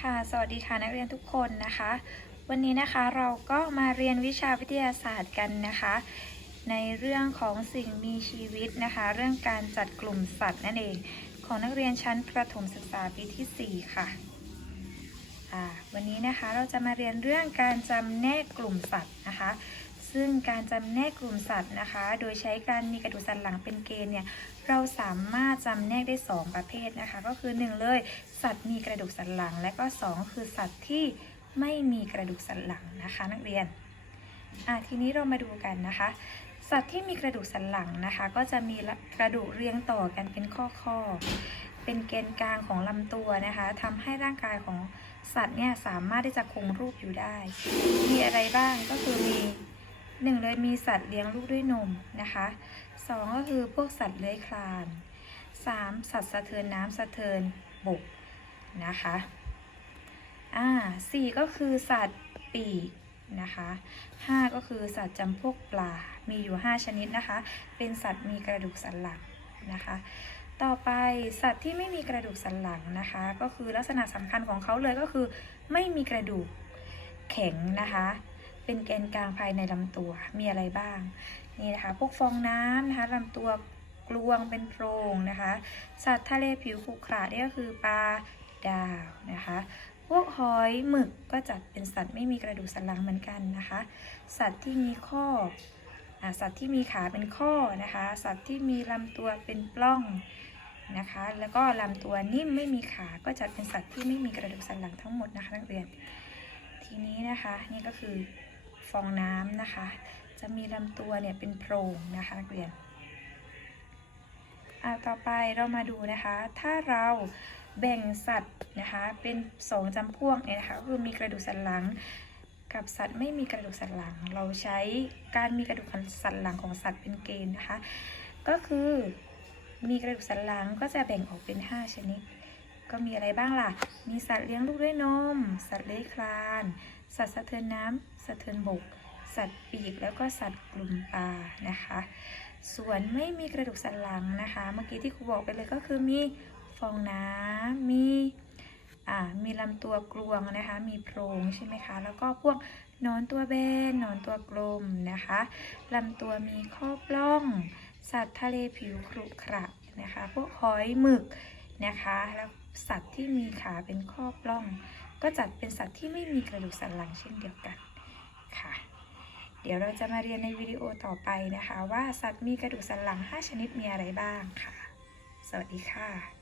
ค่ะ สวัสดีค่ะนักเรียนทุกคนนะคะ วันนี้นะคะเราก็มาเรียนวิชาวิทยาศาสตร์กันนะคะ ในเรื่องของสิ่งมีชีวิตนะคะ เรื่องการจัดกลุ่มสัตว์นั่นเอง ของนักเรียนชั้นประถมศึกษาปีที่ 4 ค่ะอ่าวันนี้นะคะเราจะมาเรียนเรื่องการจำแนกกลุ่มสัตว์นะคะ ซึ่งการจำแนกกลุ่มสัตว์นะคะ โดยใช้การมีกระดูกสันหลังเป็นเกณฑ์เนี่ย เราสามารถจำแนกได้ 2 ประเภทนะคะ ก็คือ 1 เลยสัตว์มีกระดูกสันหลัง และก็ 2 คือสัตว์ที่ไม่มีกระดูกสันหลังนะคะ นักเรียนอะทีนี้เรามาดูกันนะคะ สัตว์ที่มีกระดูกสันหลังนะคะ ก็จะมีกระดูกเรียงต่อกันเป็นข้อๆ เป็นเกณฑ์กลางของลำตัวนะคะทำให้ร่างกายของสัตว์เนี่ยสามารถที่จะคงรูปอยู่ได้ มีอะไรบ้างก็คือ หนึ่งเลยมีสัตว์เลี้ยงลูกด้วยนมนะคะสองก็คือพวกสัตว์เลื้อยคลานสามสัตว์สะเทินน้ำสะเทินบกนะคะอ่าสี่ก็คือสัตว์ปีกนะคะห้าก็คือสัตว์จำพวกปลา มีอยู่5ชนิดนะคะ เป็นสัตว์มีกระดูกสันหลังนะคะ ต่อไปสัตว์ที่ไม่มีกระดูกสันหลังนะคะ ก็คือลักษณะสำคัญของเขาเลยก็คือไม่มีกระดูกแข็งนะคะ เป็นแกนกลางภายในลำตัวมีอะไรบ้าง นี่นะคะ พวกฟองน้ำนะคะลำตัวกลวงเป็นโพรงนะคะ สัตว์ทะเลผิวขรุขระนี่ก็คือปลาดาวนะคะ พวกหอยหมึกก็จัดเป็นสัตว์ไม่มีกระดูกสันหลังเหมือนกันนะคะ สัตว์ที่มีข้ออสัตว์ที่มีขาเป็นข้อนะคะ สัตว์ที่มีลำตัวเป็นปล้องนะคะ แล้วก็ลำตัวนิ่มไม่มีขาก็จัดเป็นสัตว์ที่ไม่มีกระดูกสันหลังทั้งหมดนะคะนักเรียน ทีนี้นะคะนี่ก็คือ ฟองน้ำนะคะ จะมีลำตัวเนี่ยเป็นโพรงนะคะนักเรียนอ่าต่อไปเรามาดูนะคะ ถ้าเราแบ่งสัตว์นะคะเป็นสองจำพวกเนี่ยนะคะก็คือมีกระดูกสันหลัง กับสัตว์ไม่มีกระดูกสันหลัง เราใช้การมีกระดูกสันหลังของสัตว์เป็นเกณฑ์นะคะ ก็คือมีกระดูกสันหลังก็จะแบ่งออกเป็น 5 ชนิด ก็มีอะไรบ้างล่ะ มีสัตว์เลี้ยงลูกด้วยนม สัตว์เลื้อยคลาน สัตว์สะเทินน้ำสะเทินบก สัตว์ปีกแล้วก็สัตว์กลุ่มปลานะคะ ส่วนไม่มีกระดูกสันหลังนะคะ เมื่อกี้ที่ครูบอกไปเลยก็คือมีฟองน้ำมีอ่ามีลำตัวกลวงนะคะ มีโพรงใช่ไหมคะ แล้วก็พวกนอนตัวแบนนอนตัวกลมนะคะลำตัวมีข้อปล้อง สัตว์ทะเลผิวขรุขระนะคะ พวกหอยหมึก นะคะ แล้วสัตว์ที่มีขาเป็นข้อปล้อง ก็จัดเป็นสัตว์ที่ไม่มีกระดูกสันหลังเช่นเดียวกันค่ะ เดี๋ยวเราจะมาเรียนในวิดีโอต่อไปนะคะ ว่าสัตว์มีกระดูกสันหลัง 5 ชนิดมีอะไรบ้างค่ะ สวัสดีค่ะ